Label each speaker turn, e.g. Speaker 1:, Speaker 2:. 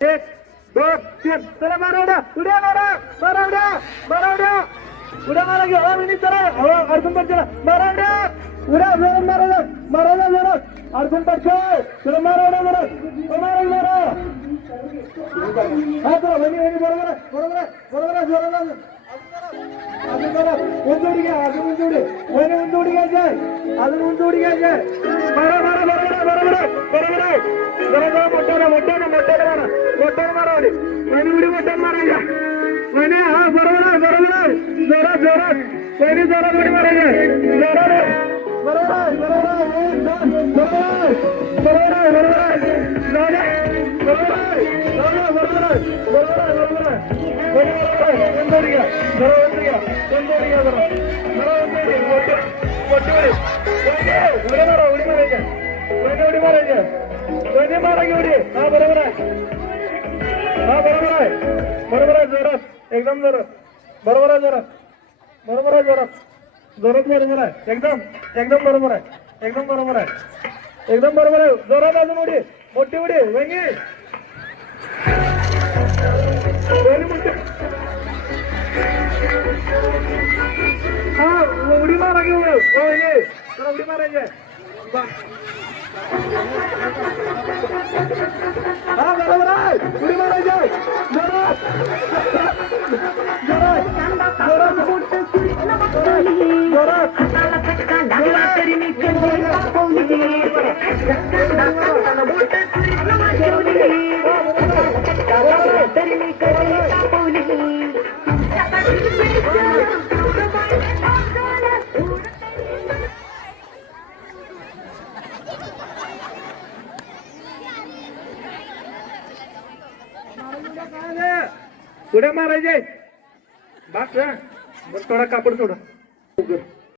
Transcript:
Speaker 1: एक दोन तीन. चला मारा उड्या मारा. मारा उड्या उड्या मारा घे हो विनीत चला हो अर्जुन पड चला उड्या उड्या जोरात मारा जा. मारा. जा जोरात अडचण पड मारा. उड्या जोरात हो, मारा. मारा हा चला वहिनी वहिनी बरोबर आहे. बरोबर आहे. बरोबर आहे जोरात अजून अजून जरा उंच उडी घ्या. अजून उंच उडी वहिनी उंच उडी घ्यायची आहे अजून उंच उडी घ्यायची आहे मारा मारा बरोबर आहे बरोबर आहे. बरोबर आहे. जरा जरा मोठ्यानं मोठ्यानं मोठ्यानं मारा. मोठ्यानं उडी मोठ्यानं मारायच्या वहिनी हा बरोबर आहे बरोबर आहे जोरात जोरात जोरात उडी मारायची जोरात बरोबर आहे बरोबर आहे बरोबर आहे बरोबर आहे बरोबर आहे बरोबर आहे बरोबर आहे बरोबर आहे बरोबर आहे बरोबर घ्या जरा उंच घ्या घ्या जरा उडी मोठी मोठी उडी वहिनी उडी मारा उडी उडी मारा उडी हा बरोबर आहे हा बरोबर आहे. बरोबर आहे जोरात. एकदम जोरात. बरोबर आहे जोरात. बरोबर आहे जोरात. जोरात बरोबर आहे. एकदम एकदम बरोबर आहे. एकदम बरोबर आहे. एकदम बरोबर आहे. जोरात अजून उडी. मोठी उडी. वेंगी. हा उडी मारा घेऊ उडी. हो, वहिनी उडी मारायची आहे. उड्या मारायचे बाप बरं थोडा कापड सोडा